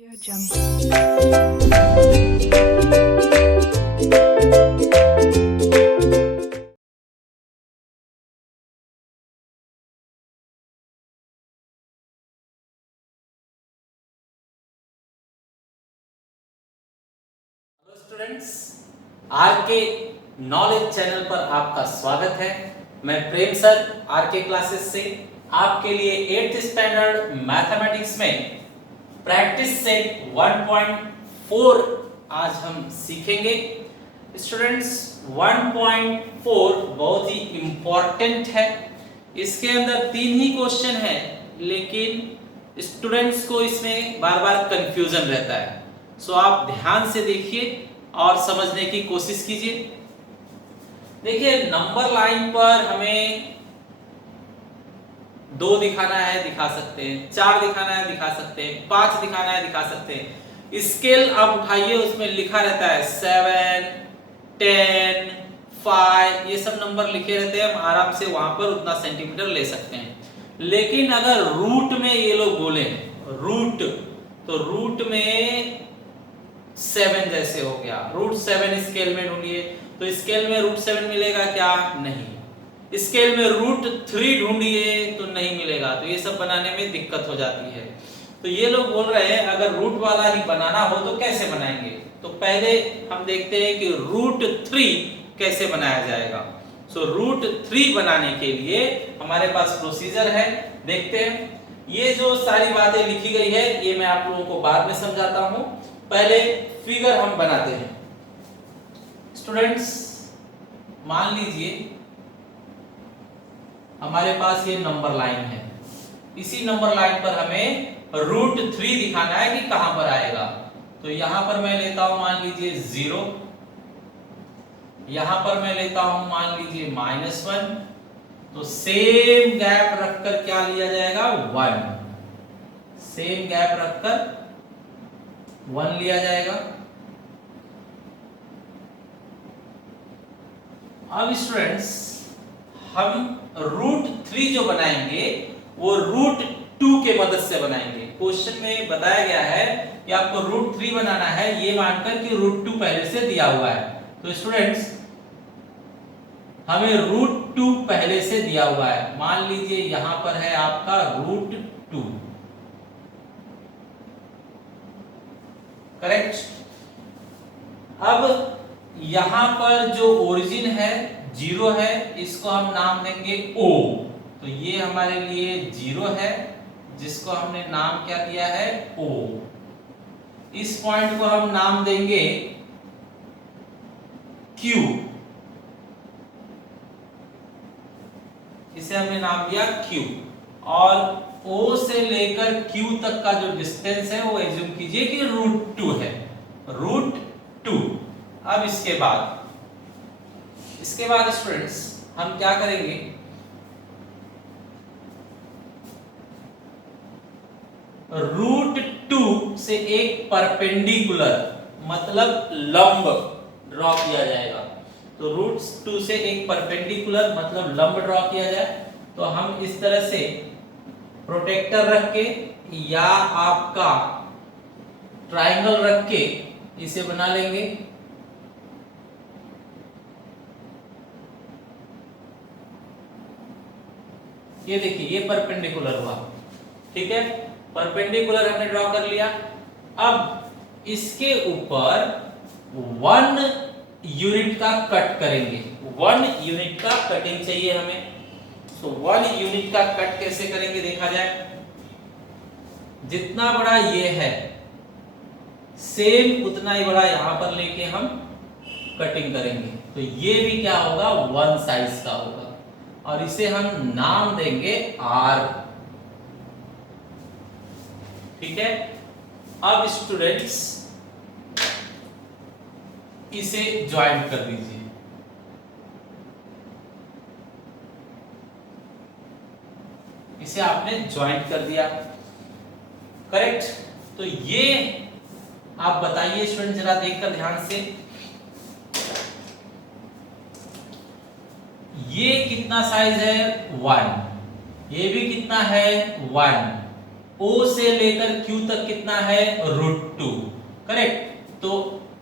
Audio Jungle. Hello students, R K knowledge channel पर आपका स्वागत है। मैं Prem sir R K classes से आपके लिए 8th स्टैंडर्ड मैथमेटिक्स में प्रैक्टिस सेट 1.4 आज हम सीखेंगे। स्टूडेंट्स, 1.4 बहुत ही इंपॉर्टेंट है। इसके अंदर 3 ही क्वेश्चन है, लेकिन स्टूडेंट्स को इसमें बार बार कंफ्यूजन रहता है। सो आप ध्यान से देखिए और समझने की कोशिश कीजिए। देखिए, नंबर लाइन पर हमें 2 दिखाना है, दिखा सकते हैं, 4 दिखाना है, दिखा सकते हैं, 5 दिखाना है, दिखा सकते हैं। स्केल आप उठाइए, उसमें लिखा रहता है 7, 10, 5, ये सब नंबर लिखे रहते हैं। हम आराम से वहां पर उतना सेंटीमीटर ले सकते हैं। लेकिन अगर रूट में ये लोग बोले रूट, तो रूट में 7 जैसे हो गया, रूट 7 स्केल में ढूंढिए, तो स्केल में रूट 7 मिलेगा क्या? नहीं। स्केल में रूट 3 ढूंढिए तो नहीं मिलेगा। तो ये सब बनाने में दिक्कत हो जाती है। तो ये लोग बोल रहे हैं अगर रूट वाला ही बनाना हो तो कैसे बनाएंगे। तो पहले हम देखते हैं कि रूट 3 कैसे बनाया जाएगा। सो रूट 3 बनाने के लिए हमारे पास प्रोसीजर है, देखते हैं। ये जो सारी बातें लिखी गई है ये मैं आप लोगों को बाद में समझाता हूं। पहले फिगर हम बनाते हैं। स्टूडेंट्स, मान लीजिए हमारे पास ये नंबर लाइन है। इसी नंबर लाइन पर हमें रूट 3 दिखाना है कि कहां पर आएगा। तो यहां पर मैं लेता हूं, मान लीजिए 0, यहां पर मैं लेता हूं मान लीजिए -1, तो सेम गैप रखकर क्या लिया जाएगा? 1। सेम गैप रखकर 1 लिया जाएगा। अब स्टूडेंट्स, हम रूट 3 जो बनाएंगे वो रूट 2 के मदद से बनाएंगे। क्वेश्चन में बताया गया है कि आपको रूट 3 बनाना है ये मानकर कि रूट 2 पहले से दिया हुआ है। तो स्टूडेंट्स, हमें रूट 2 पहले से दिया हुआ है। मान लीजिए यहां पर है आपका रूट 2, करेक्ट। अब यहां पर जो ओरिजिन है 0 है, इसको हम नाम देंगे O। तो ये हमारे लिए 0 है, जिसको हमने नाम क्या दिया है? O। इस पॉइंट को हम नाम देंगे Q। इसे हमने नाम दिया Q। और O से लेकर Q तक का जो डिस्टेंस है वो एज्यूम कीजिए कि रूट 2 है, रूट 2। अब इसके बाद स्टूडेंट्स हम क्या करेंगे? रूट 2 से एक परपेंडिकुलर मतलब लंब ड्रॉ किया जाएगा। तो रूट 2 से एक परपेंडिकुलर मतलब लंब ड्रॉ किया जाए। तो हम इस तरह से प्रोटेक्टर रख के या आपका ट्रायंगल रख के इसे बना लेंगे। ये देखिए, ये परपेंडिकुलर हुआ, ठीक है। परपेंडिकुलर हमने ड्रॉ कर लिया। अब इसके ऊपर 1 यूनिट का कट करेंगे। 1 यूनिट का कटिंग चाहिए हमें। तो 1 यूनिट का कट कैसे करेंगे देखा जाए। जितना बड़ा ये है सेम उतना ही बड़ा यहां पर लेके हम कटिंग करेंगे। तो ये भी क्या होगा? 1 साइज का होगा और इसे हम नाम देंगे R, ठीक है। अब स्टूडेंट्स इसे ज्वाइंट कर दीजिए। इसे आपने ज्वाइंट कर दिया, करेक्ट। तो ये आप बताइए स्टूडेंट, जरा देखकर ध्यान से, ये कितना साइज है? 1। ये भी कितना है? 1। O से लेकर Q तक कितना है √2, करेक्ट। तो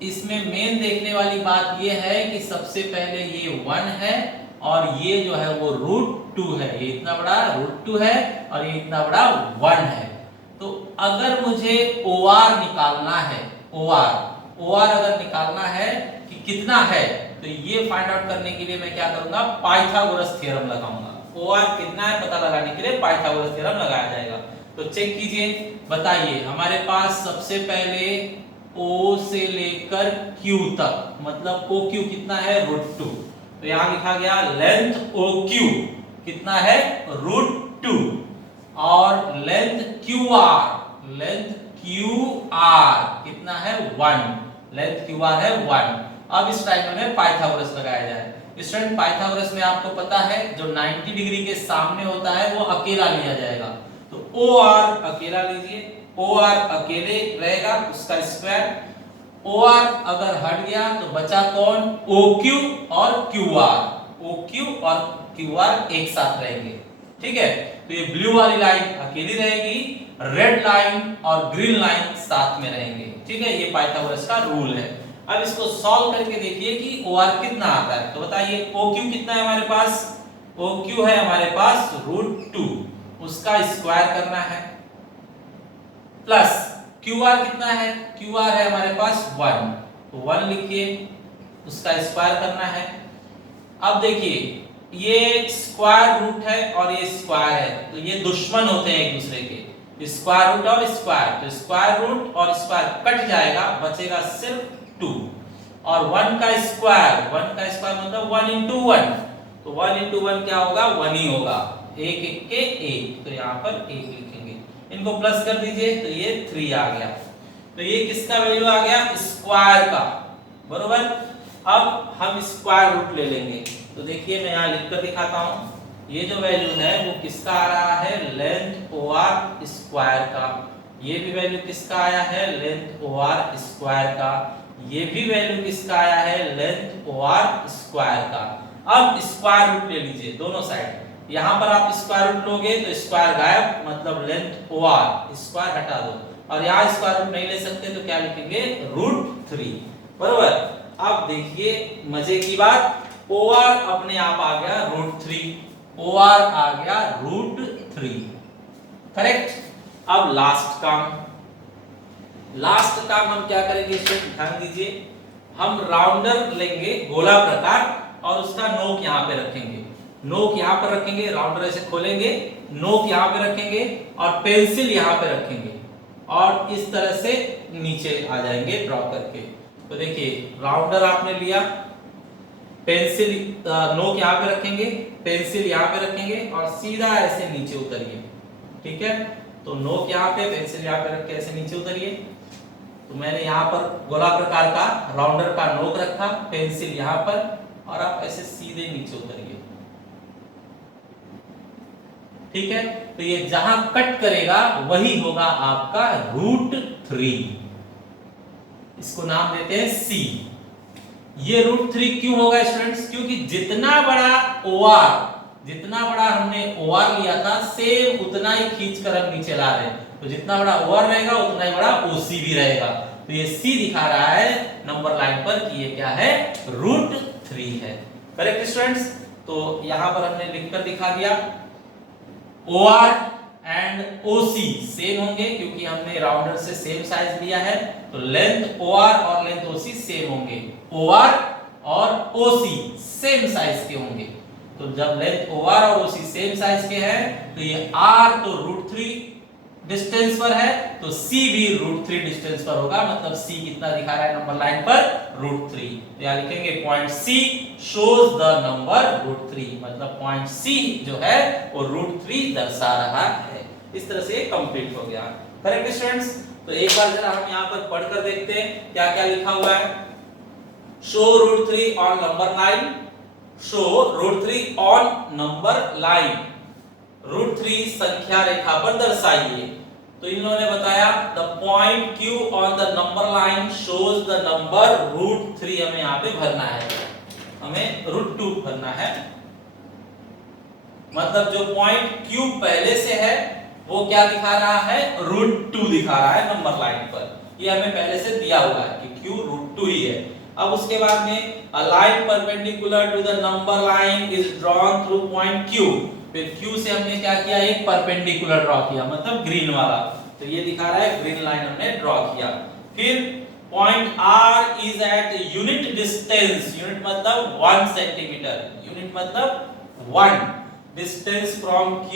इसमें मेन देखने वाली बात ये है कि सबसे पहले ये 1 है और ये जो है वो √2 है, ये इतना बड़ा √2 है और ये इतना बड़ा 1 है। तो अगर मुझे OR निकालना है, OR अगर निकालना है कि कितना है, तो ये फाइंड आउट करने के लिए मैं क्या करूंगा, पाइथागोरस थ्योरम लगाऊंगा। OR कितना है पता लगाने के लिए पाइथागोरस थ्योरम लगाया जाएगा। तो चेक कीजिए, बताइए हमारे पास सबसे पहले O से लेकर Q तक, मतलब OQ कितना है √2, तो यहां लिखा गया लेंथ OQ कितना है √2 और लेंथ QR कितना है 1, लेंथ QR है 1। अब इस ट्रायंगल में पाइथागोरस लगाया जाए। स्टूडेंट पाइथागोरस में आपको पता है जो 90 डिग्री के सामने होता है वो अकेला लिया जाएगा, तो OR अकेला लीजिए, OR अकेले रहेगा उसका स्क्वायर, OR अगर हट गया तो बचा कौन, OQ और QR एक साथ रहेंगे, ठीक है। तो ये ब्लू वाली लाइन अकेली रहेगी, रेड लाइन और ग्रीन लाइन साथ में रहेंगे, ठीक है। ये पाइथागोरस का रूल है। अब इसको सॉल्व करके देखिए कि OR कितना आता है। तो बताइए OQ कितना है हमारे पास, OQ है हमारे पास √2, उसका स्क्वायर करना है, प्लस QR कितना है, QR है हमारे पास 1, तो 1 लिखिए, उसका स्क्वायर करना है। अब देखिए ये स्क्वायर रूट है और ये स्क्वायर है, तो ये दुश्मन होते हैं एक दूसरे के, स्क्वायर रूट और स्क्वायर, तो स्क्वायर रूट और स्क्वायर कट जाएगा, बचेगा सिर्फ 2 और 1 का स्क्वायर मतलब 1 into 1, तो 1 into 1 क्या होगा 1 ही होगा, 1 1 के 1, तो यहाँ पर 1 लिखेंगे, इनको प्लस कर दीजिए तो ये 3 आ गया। तो ये किसका वैल्यू आ गया, स्क्वायर का, बरोबर। अब हम स्क्वायर रूट ले लेंगे, तो देखिए मैं यहाँ लिखकर दिखाता हूँ, ये जो वैल्यू है वो किसका आ रहा है, लेंथ OR स्क्वायर का, ये भी वैल्यू किसका आया है, लेंथ OR स्क्वायर का, ये भी वैल्यू किसका आया है, लेंथ OR स्क्वायर का। अब स्क्वायर रूट ले लीजिए दोनों साइड, यहाँ पर आप स्क्वायर रूट लोगे तो स्क्वायर गायब, मतलब लेंथ OR स्क्वायर हटा दो, और यहाँ स्क्वायर रूट नहीं ले सकते तो क्या लिखेंगे √3, बरोबर। अब देखिए मजे की बात, OR अपने आप आ गया √3, OR आ गया √3, करेक्ट। अब लास्ट काम हम क्या करेंगे, इसमें ध्यान दीजिए, हम राउंडर लेंगे गोला प्रकार और उसका नोक यहाँ पे रखेंगे, नोक यहाँ पर रखेंगे, राउंडर ऐसे खोलेंगे, नोक यहाँ पे रखेंगे और पेंसिल यहाँ पे रखेंगे और इस तरह से नीचे आ जाएंगे ड्रॉ करके। तो देखिए राउंडर आपने लिया, पेंसिल नोक यहाँ पे रखेंगे, पेंसिल यहाँ पे रखेंगे और सीधा ऐसे नीचे उतरिए, ठीक है। तो नोक यहाँ पे, पेंसिल यहाँ पे रख के ऐसे नीचे उतरिए। तो मैंने यहाँ पर गोला प्रकार का राउंडर का नोक रखा, पेंसिल यहाँ पर, और आप ऐसे सीधे नीचे उतरिए, ठीक है। तो ये जहां कट करेगा वही होगा आपका √3, इसको नाम देते हैं C। ये √3 क्यों होगा स्टूडेंट्स, क्योंकि जितना बड़ा हमने OR लिया था सेम उतना ही खींच कर हम नीचे ला रहे हैं, तो जितना बड़ा OR रहेगा उतना ही बड़ा OC भी रहेगा। तो ये C दिखा रहा है नंबर लाइन पर कि ये क्या है, √3 है, करेक्ट स्टूडेंट्स। तो यहां पर हमने लिखकर दिखा दिया, OR एंड OC सेम होंगे क्योंकि हमने राउंडर से सेम साइज लिया है, तो लेंथ OR और लेंथ OC सेम होंगे, OR और OC सेम साइज के होंगे। तो जब लेंथ OR और OC सेम साइज के हैं तो ये R तो √3 डिस्टेंस पर है, तो C भी √3 डिस्टेंस पर होगा, मतलब C कितना दिखा रहा है नंबर लाइन पर, √3। तो यहाँ लिखेंगे point C shows the number √3, मतलब पॉइंट C जो है वो √3 दर्शा रहा है। इस तरह से ये कंप्लीट हो गया, करेक्ट स्टूडेंट्स। तो एक बार जरा हम यहाँ पर पढ़कर देखते हैं क्या क्या लिखा हुआ है। Show √3 on number line, show √3 on number line, √3 संख्या रेखा पर दर्शाइए। तो इन लोगों ने बताया the point Q on the number line shows the number √3, हमें यहाँ पे भरना है, हमें √2 भरना है, मतलब जो पॉइंट Q पहले से है वो क्या दिखा रहा है, √2 दिखा रहा है नंबर लाइन पर। ये हमें पहले से दिया हुआ है कि Q √2 ही है। अब उसके बाद में a line perpendicular to the number line is drawn through point Q। फिर Q से हमने क्या किया, एक परपेंडिकुलर ड्रॉ किया, मतलब ग्रीन वाला। तो ये दिखा रहा है ग्रीन लाइन हमने ड्रॉ किया। फिर point R is at unit distance, unit मतलब 1 सेंटीमीटर, यूनिट मतलब 1 distance from Q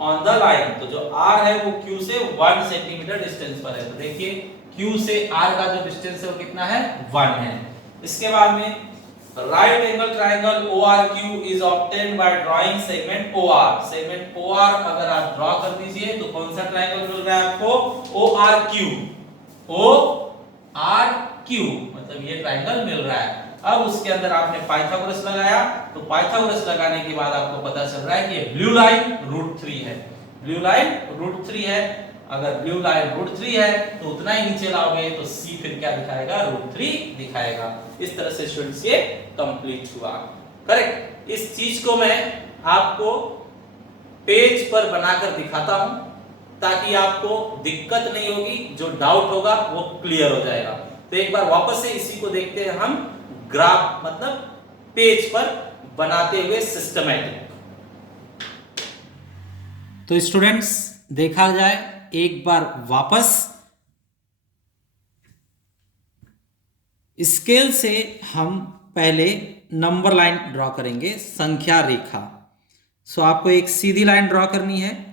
on the line. तो जो R है वो Q से 1 सेंटीमीटर डिस्टेंस पर है। तो देखिए Q से R का जो डिस्टेंस है वो कितना है, 1 है। इसके बाद में right angle triangle ORQ is obtained by drawing segment OR। Segment OR अगर आप ड्रॉ कर दीजिए तो कौन सा ट्रायंगल मिल रहा है आपको, ORQ। ORQ मतलब ये ट्रायंगल मिल रहा है। अब उसके अंदर आपने पाइथागोरस लगाया, तो पाइथागोरस लगाने के बाद आपको पता चल रहा है कि ये ब्लू लाइन √3 है। ब्लू लाइन √3 है। अगर ब्लू लाइन √3 है तो उतना ही नीचे लाओगे तो C फिर क्या दिखाएगा, √3 दिखाएगा। इस तरह से स्टूडेंट्स ये कंप्लीट हुआ। करेक्ट। इस चीज को मैं आपको पेज पर बनाकर दिखाता हूं ताकि आपको दिक्कत नहीं होगी, जो डाउट होगा वो क्लियर हो जाएगा। तो एक बार वापस से इसी को देखते हैं हम ग्राफ मतलब पेज पर बनाते हुए सिस्टमैटिक। तो स्टूडेंट्स देखा जाए एक बार वापस, स्केल से हम पहले नंबर लाइन ड्रॉ करेंगे, संख्या रेखा। सो आपको एक सीधी लाइन ड्रॉ करनी है।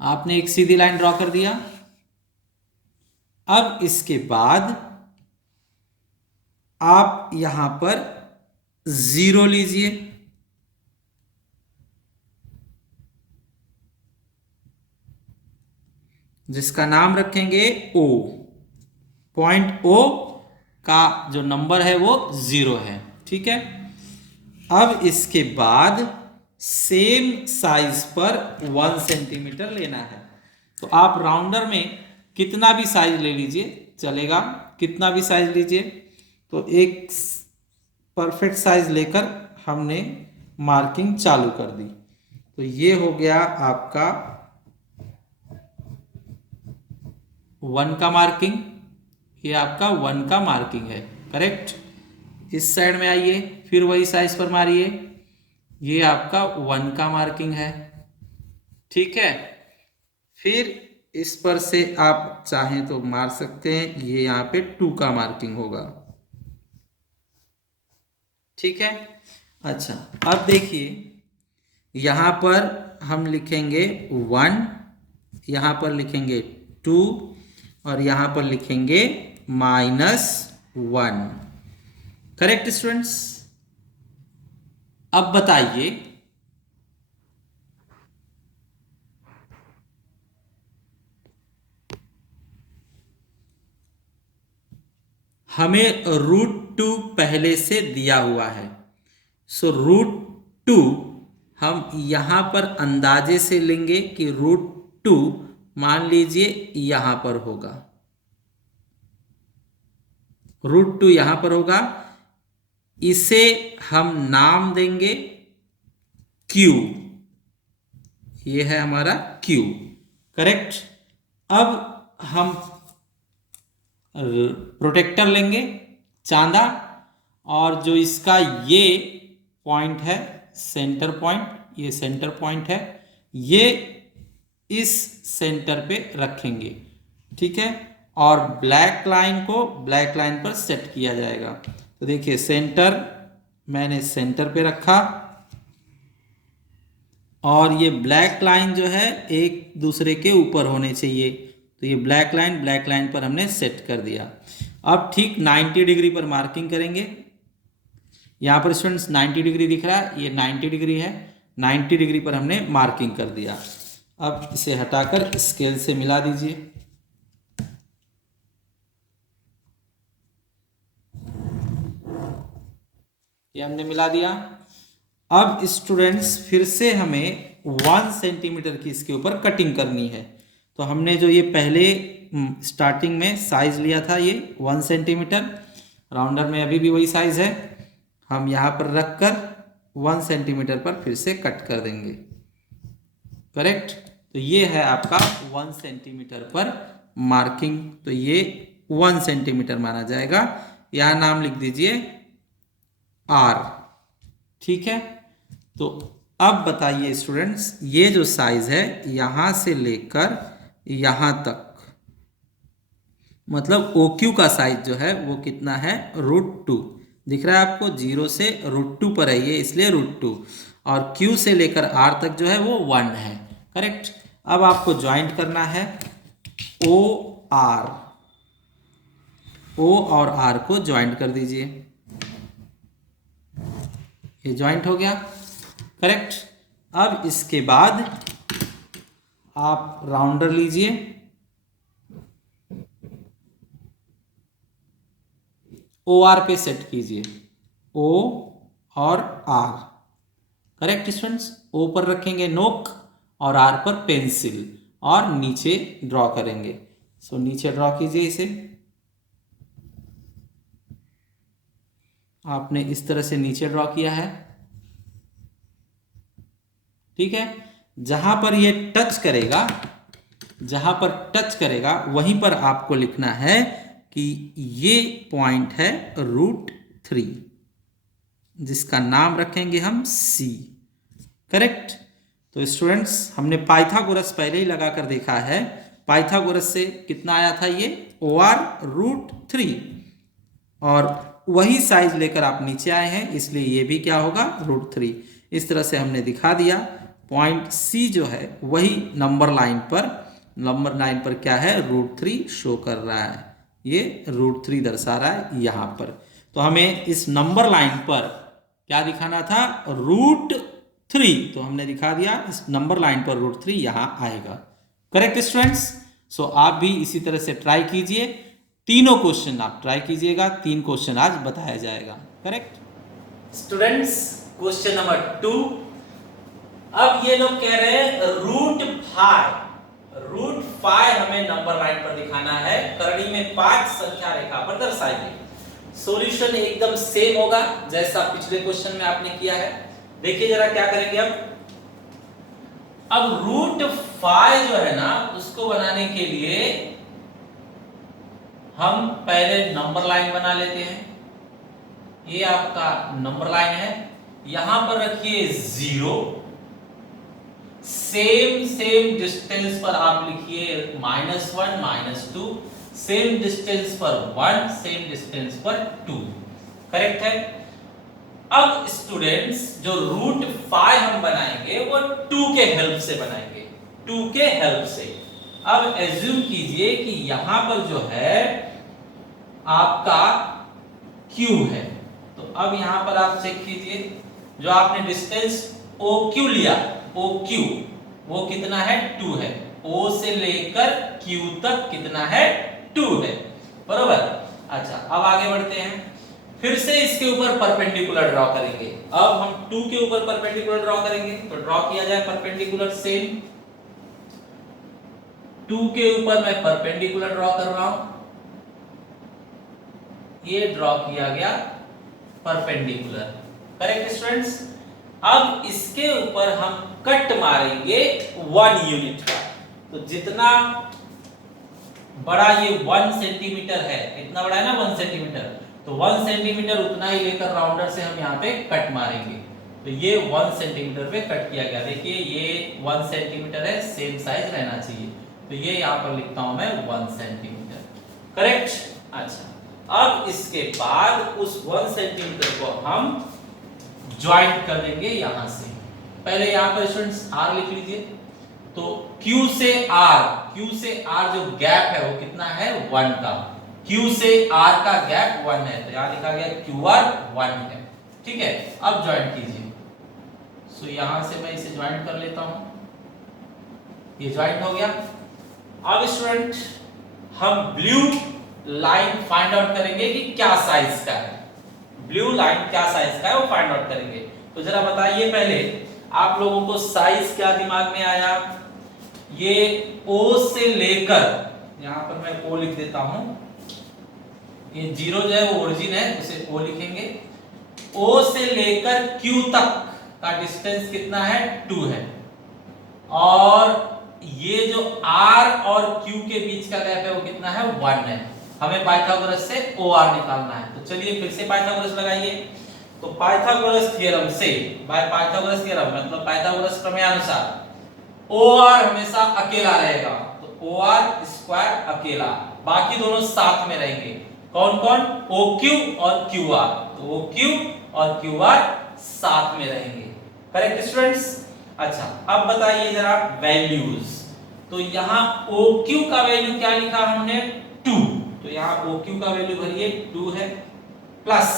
आपने एक सीधी लाइन ड्रॉ कर दिया। अब इसके बाद आप यहां पर 0 लीजिए, जिसका नाम रखेंगे O। पॉइंट O का जो नंबर है वो 0 है, ठीक है। अब इसके बाद सेम साइज पर 1 सेंटीमीटर लेना है। तो आप राउंडर में कितना भी साइज ले लीजिए चलेगा, कितना भी साइज लीजिए। तो एक परफेक्ट साइज लेकर हमने मार्किंग चालू कर दी। तो ये हो गया आपका 1 का मार्किंग, ये आपका 1 का मार्किंग है। करेक्ट। इस साइड में आइए, फिर वही साइज पर मारिए, ये आपका 1 का मार्किंग है, ठीक है। फिर इस पर से आप चाहें तो मार सकते हैं, ये यहाँ पे 2 का मार्किंग होगा, ठीक है। अच्छा अब देखिए यहां पर हम लिखेंगे 1, यहां पर लिखेंगे 2 और यहां पर लिखेंगे -1। Correct students. अब बताइए हमें √2 पहले से दिया हुआ है। सो √2 हम यहां पर अंदाजे से लेंगे कि √2 मान लीजिए यहां पर होगा, √2 यहां पर होगा। इसे हम नाम देंगे Q, ये है हमारा Q। करेक्ट। अब हम प्रोटेक्टर लेंगे चांदा, और जो इसका ये पॉइंट है सेंटर पॉइंट, ये सेंटर पॉइंट है, ये इस सेंटर पे रखेंगे, ठीक है। और ब्लैक लाइन को ब्लैक लाइन पर सेट किया जाएगा। तो देखिए सेंटर मैंने सेंटर पे रखा, और ये ब्लैक लाइन जो है एक दूसरे के ऊपर होने चाहिए। तो ये ब्लैक लाइन पर हमने सेट कर दिया। अब ठीक 90 डिग्री पर मार्किंग करेंगे। यहाँ पर स्टूडेंट्स 90 डिग्री दिख रहा है, ये 90 डिग्री है, 90 डिग्री पर हमने मार्किंग कर दिया। अब इसे हटाकर स्केल से मिला दीजिए। ये हमने मिला दिया। अब स्टूडेंट्स फिर से हमें 1 सेंटीमीटर की इसके ऊपर कटिंग करनी है। तो हमने जो ये पहले स्टार्टिंग में साइज लिया था ये 1 सेंटीमीटर, राउंडर में अभी भी वही साइज है, हम यहाँ पर रखकर 1 सेंटीमीटर पर फिर से कट कर देंगे। करेक्ट। तो ये है आपका 1 सेंटीमीटर पर मार्किंग, तो ये 1 सेंटीमीटर माना जाएगा। यहाँ नाम लिख दीजिए R। ठीक है। तो अब बताइए स्टूडेंट्स, ये जो साइज है यहां से लेकर यहां तक, मतलब OQ का साइज जो है वो कितना है, √2। दिख रहा है आपको, 0 से √2 पर है ये, इसलिए √2। और Q से लेकर R तक जो है वो 1 है। करेक्ट। अब आपको ज्वाइंट करना है OR, O और R को ज्वाइंट कर दीजिए, ये ज्वाइंट हो गया। करेक्ट। अब इसके बाद आप राउंडर लीजिए, OR पे सेट कीजिए, O और R। Correct students. O पर रखेंगे नोक और R पर पेंसिल और नीचे ड्रॉ करेंगे। सो नीचे ड्रॉ कीजिए इसे, आपने इस तरह से नीचे ड्रॉ किया है। ठीक है। जहां पर ये टच करेगा, जहां पर टच करेगा वहीं पर आपको लिखना है कि ये पॉइंट है √3, जिसका नाम रखेंगे हम C। करेक्ट। तो स्टूडेंट्स, हमने पाइथागोरस पहले ही लगा कर देखा है, पाइथागोरस से कितना आया था ये, OR √3, और वही साइज लेकर आप नीचे आए हैं, इसलिए ये भी क्या होगा, √3। इस तरह से हमने दिखा दिया। पॉइंट C जो है वही नंबर लाइन पर क्या है, √3 शो कर रहा है, ये √3 दर्शा रहा है यहाँ पर। तो हमें इस नंबर लाइन पर क्या दिखाना था, √3, तो हमने दिखा दिया, इस नंबर लाइन पर √3 यहाँ आएगा। Correct students. सो आप भी इसी तरह से ट्राई कीजिए, तीनों क्वेश्चन आप ट्राई कीजिएगा, 3 क्वेश्चन आज बताया जाएगा। Correct students. क्वेश्चन नंबर 2, अब ये लोग कह रहे हैं √5 हमें नंबर लाइन पर दिखाना है, करनी में 5 संख्या रेखा पर दर्शाइए। सॉल्यूशन एकदम सेम होगा जैसा पिछले क्वेश्चन में आपने किया है। देखिए जरा क्या करेंगे अब √5 जो है ना, उसको बनाने के लिए हम पहले नंबर लाइन बना लेते हैं। ये आपका नंबर लाइन है, यहां पर रखिए 0, सेम डिस्टेंस पर आप लिखिए -1 -2, सेम डिस्टेंस पर 1, सेम डिस्टेंस पर 2। करेक्ट है। अब स्टूडेंट्स, जो √5 हम बनाएंगे वो 2 के हेल्प से बनाएंगे, 2 के हेल्प से। अब एज्यूम कीजिए कि यहां पर जो है आपका Q है, तो अब यहां पर आप चेक कीजिए, जो आपने डिस्टेंस OQ लिया, OQ वो कितना है, 2 है। O से लेकर Q तक कितना है, 2 है, बरोबर। अच्छा, अब आगे बढ़ते हैं, फिर से इसके ऊपर परपेंडिकुलर ड्रॉ करेंगे। अब हम 2 के ऊपर परपेंडिकुलर ड्रॉ करेंगे, तो ड्रॉ किया जाए परपेंडिकुलर सेम। 2 के ऊपर मैं परपेंडिकुलर ड्रॉ कर रहा हूं, ये ड्रॉ किया गया परपेंडिकुलर। Correct students. अब इसके ऊपर हम कट मारेंगे 1 यूनिट का, तो जितना बड़ा ये 1 सेंटीमीटर है, इतना बड़ा है ना 1 सेंटीमीटर, तो 1 सेंटीमीटर उतना ही लेकर राउंडर से हम यहाँ पे कट मारेंगे। तो ये 1 सेंटीमीटर पे कट किया गया। देखिए ये 1 सेंटीमीटर है, सेम साइज रहना चाहिए, तो ये यहाँ पर लिखता हूं मैं 1 सेंटीमीटर। करेक्ट। अच्छा, अब इसके बाद उस 1 सेंटीमीटर को हम ज्वाइंट कर देंगे यहां से। पहले यहां पर स्टूडेंट्स R लिख लीजिए, तो Q से R जो गैप है वो कितना है, 1 का। Q से R का गैप 1 है, तो यहां लिखा गया QR 1 है। ठीक है। अब ज्वाइंट कीजिए, सो यहां से मैं इसे ज्वाइंट कर लेता हूं, ये ज्वाइंट हो गया। अब स्टूडेंट हम ब्लू लाइन फाइंड आउट करेंगे कि क्या साइज का है, ब्लू लाइन क्या साइज का है वो फाइंड आउट करेंगे। तो जरा बताइए पहले आप लोगों को साइज क्या दिमाग में आया, ये O से लेकर, यहां पर मैं O लिख देता हूं, ये जीरो जो है वो ओरिजिन है, उसे ओ लिखेंगे। ओ से लेकर क्यू तक का डिस्टेंस कितना है, 2 है। और ये जो आर और क्यू के बीच का गैप है वो कितना है, 1 है। हमें पाइथागोरस से ओ आर निकालना है। तो चलिए फिर से पाइथागोरस लगाइए। तो पाइथागोरस थ्योरम से, बाय पाइथागोरस थ्योरम मतलब पाइथागोरस प्रमेय अनुसार ओ आर हमेशा अकेला रहेगा। तो ओ आर स्क्वायर अकेला, बाकी दोनों साथ में रहेंगे। कौन कौन, ओ क्यू और क्यू आर। तो ओ क्यू और क्यू आर साथ में रहेंगे। Correct students. अच्छा अब बताइए जरा वैल्यूज। तो यहाँ OQ का वैल्यू क्या लिखा हमने, 2। तो यहाँ OQ का वैल्यू भरिए 2 है, प्लस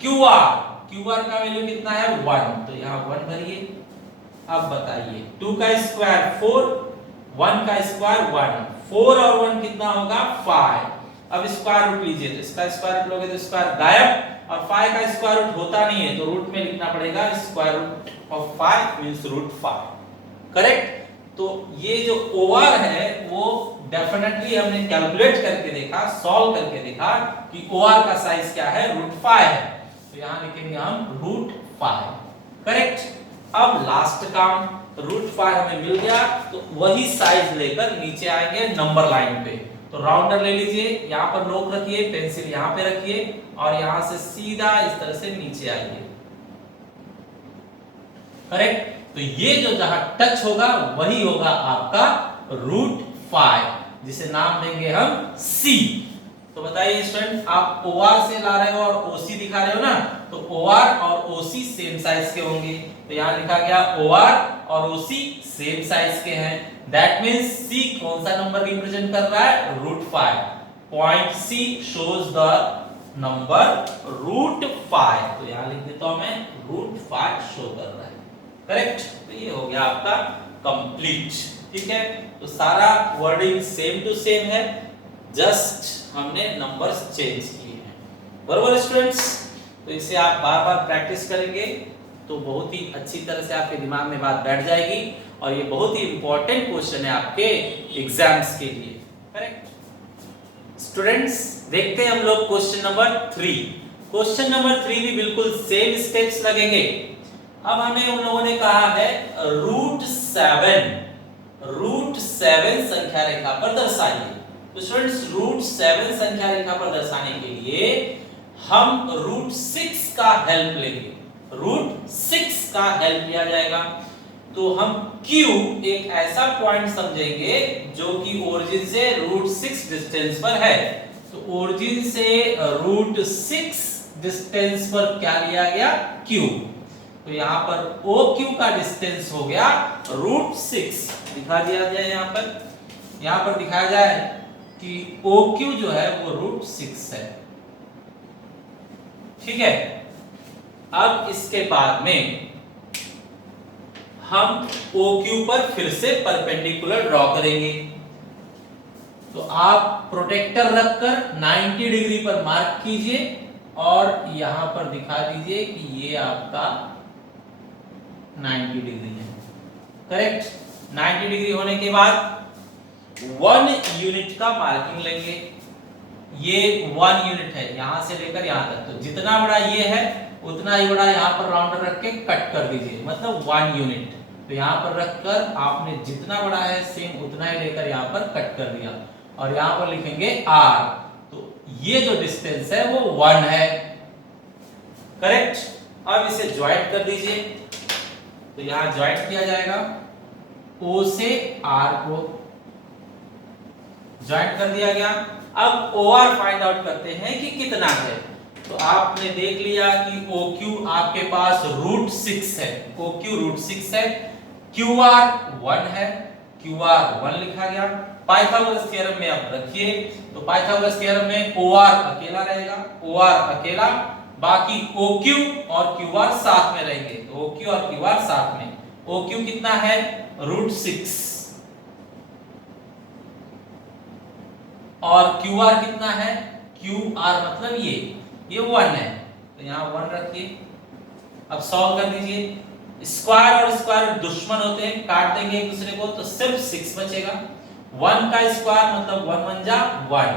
QR का वैल्यू कितना है, 1। तो यहाँ 1 भरिए। अब बताइए 2 का स्क्वायर 4, 1 का स्क्वायर 1, 4 और 1 कितना होगा, 5। अब स्क्वायर रूट लीजिए, तो इसका स्क्वायर रूट लोगे तो स्क्वायर गायब, और 5 का स्क्वायर रूट होता नहीं है, तो रूट में लिखना पड़ेगा square root of 5 means root 5। Correct. तो ये जो ओआर है वो डेफिनेटली हमने कैलकुलेट करके देखा, सॉल्व करके देखा कि ओआर का साइज क्या है, रूट 5 है। तो यहां लिखेंगे हम रूट 5। करेक्ट। अब लास्ट काम, रूट 5 हमें मिल गया, तो वही साइज लेकर नीचे आएंगे नंबर लाइन पे। तो राउंडर ले लीजिए, यहाँ पर लोक रखिए, पेंसिल यहाँ पे रखिए, और यहाँ से सीधा इस तरह से नीचे आइए। करेक्ट। तो ये जो जहां टच होगा वही होगा आपका रूट 5, जिसे नाम देंगे हम C। तो बताइए स्टूडेंट, आप OR से ला रहे हो और OC दिखा रहे हो ना, तो OR और OC सेम साइज के होंगे। तो यहाँ लिखा गया OR और OC सेम साइज के हैं। दैट मींस C कौन सा नंबर रिप्रेजेंट कर रहा है, root 5। Point C shows the number root 5। तो यहाँ लिख देता हूं मैं, रूट 5 शो कर रहा है। करेक्ट। तो ये हो गया आपका कंप्लीट। ठीक है। तो सारा वर्डिंग सेम टू सेम है, जस्ट हमने नंबर्स चेंज किए हैं। बराबर स्टूडेंट्स। तो इसे आप बार बार प्रैक्टिस करेंगे तो बहुत ही अच्छी तरह से आपके दिमाग में बात बैठ जाएगी, और ये बहुत ही इंपॉर्टेंट क्वेश्चन है आपके एग्जाम्स के लिए। Correct students. देखते हैं हम लोग क्वेश्चन नंबर 3। क्वेश्चन नंबर 3 भी बिल्कुल सेम स्टेप्स लगेंगे। अब हमें उन लोगों ने कहा है रूट 7 संख्या रेखा पर दर्शाइए। तो स्टूडेंट्स रूट 7 संख्या रेखा पर दर्शाने के लिए हम रूट 6 का हेल्प लेंगे। रूट 6 का हेल्प लिया जाएगा। तो हम Q एक ऐसा पॉइंट समझेंगे जो कि ओरिजिन से रूट 6 डिस्टेंस पर है। तो ओरिजिन से रूट 6 डिस्टेंस पर क्या लिया गया, Q। तो यहाँ पर OQ का डिस्टेंस हो गया रूट 6। दिखा दिया जाए यहाँ पर दिखाया जाए कि OQ जो है वो रूट 6 है। ठीक है। अब इसके बाद में हम OQ पर फिर से परपेंडिकुलर ड्रॉ करेंगे। तो आप प्रोटेक्टर रखकर 90 डिग्री पर मार्क कीजिए, और यहां पर दिखा दीजिए कि ये आपका 90 डिग्री है। करेक्ट। 90 डिग्री होने के बाद 1 यूनिट का मार्किंग लेंगे। ये 1 यूनिट है, यहां से लेकर यहां तक। तो जितना बड़ा ये है उतना ही बड़ा यहां पर राउंडर रख के कट कर दीजिए, मतलब 1 यूनिट। तो यहां पर रखकर आपने जितना बड़ा है सेम उतना ही लेकर यहां पर कट कर दिया, और यहां पर लिखेंगे R। तो ये जो डिस्टेंस है वो 1 है। करेक्ट। अब इसे ज्वाइंट कर दीजिए। तो यहां ज्वाइंट किया जाएगा, O से R को ज्वाइंट कर दिया गया। अब OR फाइंड आउट करते हैं कि कितना है। तो आपने देख लिया कि OQ आपके पास रूट 6 है, OQ रूट 6 है, QR 1 है, QR 1 लिखा गया। पाइथागोरस थ्योरम में आप रखिए। तो पाइथागोरस थ्योरम में OR अकेला रहेगा, OR अकेला, बाकी OQ और QR साथ में रहेंगे। तो OQ और QR साथ में। OQ कितना है, रूट 6, और QR कितना है, QR मतलब ये 1 है। तो यहाँ 1 रखिए। अब सॉल्व कर दीजिए। स्क्वायर और स्क्वायर दुश्मन होते हैं, काट देंगे एक दूसरे को, तो सिर्फ 6 बचेगा। 1 का स्क्वायर मतलब 1 1 जा 1,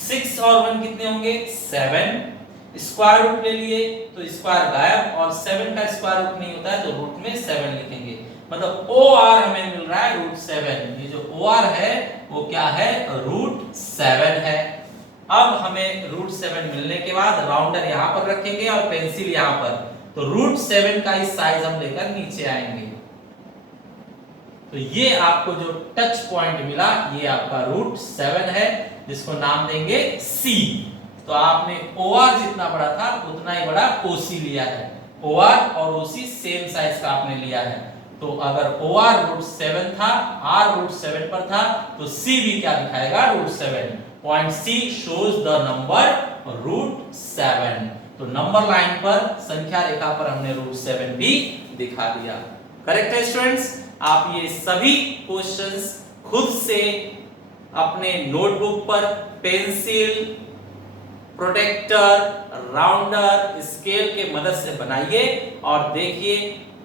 6 और 1 कितने होंगे 7, स्क्वायर रूट ले लिए तो स्क्वायर गायब और 7 का स्क्वायर रूट नहीं होता है तो रूट में 7 लिखेंगे, मतलब OR हमें मिल रहा है √7। ये जो OR है वो क्या है √7 है। अब हमें √7 मिलने के बाद राउंडर यहाँ पर रखेंगे और पेंसिल यहाँ पर, तो √7 का ही साइज हम लेकर नीचे आएंगे। तो ये आपको जो टच पॉइंट मिला ये आपका √7 है, जिसको नाम देंगे C। तो आपने OR जितना बड़ा था उतना ही बड़ा OC लिया है, OR और OC सेम साइज का आपने लिया है। तो अगर OR √7 था, R √7 पर था, तो C भी क्या दिखाएगा √7। Point C shows the number √7। तो नंबर लाइन पर संख्या रेखा पर हमने √7 भी दिखा दिया। करेक्ट है स्टूडेंट्स? आप ये सभी क्वेश्चंस खुद से अपने नोटबुक पर पेंसिल, प्रोटेक्टर, राउंडर, स्केल के मदद से बनाइए और देखिए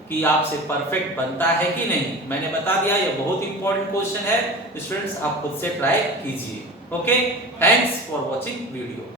कि आपसे परफेक्ट बनता है कि नहीं। मैंने बता दिया ये बहुत इंपॉर्टेंट क्वेश्चन है, स्टूडेंट्स आप खुद से ट्राई कीजिए। Okay, thanks for watching video.